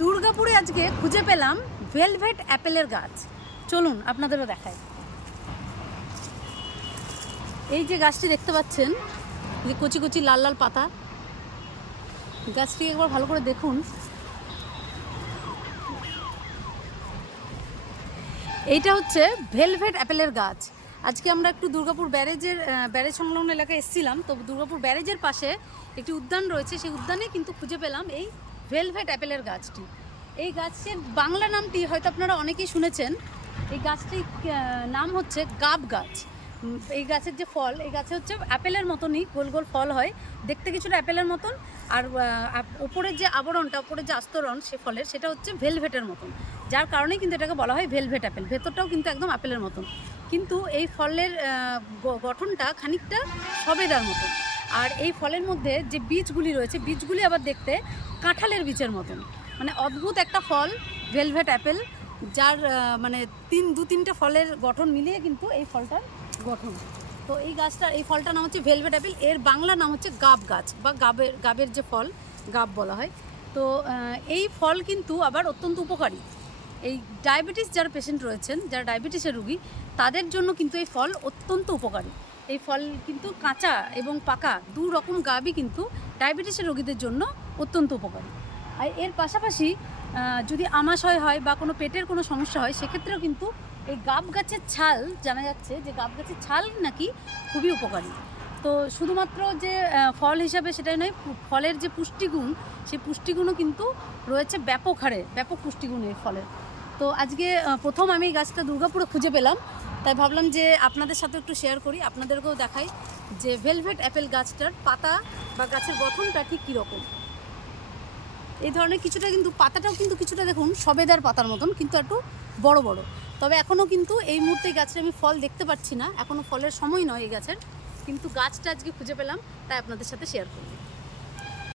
দুর্গাপুরে আজকে খুঁজে পেলাম ভেলভেট অ্যাপেলের গাছ। চলুন আপনাদেরও দেখাই। এই যে গাছটি দেখতে পাচ্ছেন, যে কচি কচি লাল লাল পাতা, গাছটি একবার ভালো করে দেখুন। এইটা হচ্ছে ভেলভেট অ্যাপেলের গাছ। আজকে আমরা একটু দুর্গাপুর ব্যারেজ সংলগ্ন এলাকায় এসেছিলাম। তো দুর্গাপুর ব্যারেজের পাশে একটি উদ্যান রয়েছে, সেই উদ্যানে কিন্তু খুঁজে পেলাম এই ভেলভেট অ্যাপেলের গাছটি। এই গাছের বাংলা নামটি হয়তো আপনারা অনেকেই শুনেছেন। এই গাছটির নাম হচ্ছে গাব গাছ। এই গাছের যে ফল, এই গাছে হচ্ছে অ্যাপেলের মতনই গোল গোল ফল হয়, দেখতে কিছুটা অ্যাপেলের মতন। আর ওপরের যে আবরণটা, ওপরের যে আস্তরণ সে ফলের, সেটা হচ্ছে ভেলভেটের মতন, যার কারণেই কিন্তু এটাকে বলা হয় ভেলভেট অ্যাপেল। ভেতরটাও কিন্তু একদম অ্যাপেলের মতন, কিন্তু এই ফলের গঠনটা খানিকটা সবেদার মতন। আর এই ফলের মধ্যে যে বীজগুলি রয়েছে, বীজগুলি আবার দেখতে কাঁঠালের বীজের মতন। মানে অদ্ভুত একটা ফল ভেলভেট অ্যাপেল, যার মানে দু তিনটে ফলের গঠন মিলিয়ে কিন্তু এই ফলটার গঠন। তো এই গাছটার, এই ফলটার নাম হচ্ছে ভেলভেট অ্যাপেল। এর বাংলা নাম হচ্ছে গাব গাছ, বা গাবের যে ফল, গাব বলা হয়। তো এই ফল কিন্তু আবার অত্যন্ত উপকারী। এই ডায়াবেটিস যারা পেশেন্ট রয়েছেন, যারা ডায়াবেটিসের রুগী, তাদের জন্য কিন্তু এই ফল অত্যন্ত উপকারী। এই ফল কিন্তু কাঁচা এবং পাকা দু রকম গাবই কিন্তু ডায়াবেটিসের রোগীদের জন্য অত্যন্ত উপকারী। আর এর পাশাপাশি যদি আমাশয় হয় বা কোনো পেটের কোনো সমস্যা হয়, সেক্ষেত্রেও কিন্তু এই গাব গাছের ছাল, জানা যাচ্ছে যে গাব গাছের ছাল নাকি খুবই উপকারী। তো শুধুমাত্র যে ফল হিসাবে সেটাই নয়, ফলের যে পুষ্টিগুণ, সেই পুষ্টিগুণও কিন্তু রয়েছে ব্যাপক হারে, ব্যাপক পুষ্টিগুণ এই ফলের। তো আজকে প্রথম আমি এই গাছটা দুর্গাপুরে খুঁজে পেলাম, তাই ভাবলাম যে আপনাদের সাথে একটু শেয়ার করি, আপনাদেরকেও দেখাই যে ভেলভেট অ্যাপেল গাছটার পাতা বা গাছের গঠনটা ঠিক কীরকম। এই ধরনের কিছুটা কিন্তু পাতাটাও কিন্তু কিছুটা দেখুন সবেদার পাতার মতন, কিন্তু একটু বড় বড়। তবে এখনও কিন্তু এই মুহূর্তে এই গাছের আমি ফল দেখতে পাচ্ছি না, এখনও ফলের সময় নয় এই গাছের, কিন্তু গাছটা আজকে খুঁজে পেলাম, তাই আপনাদের সাথে শেয়ার করব।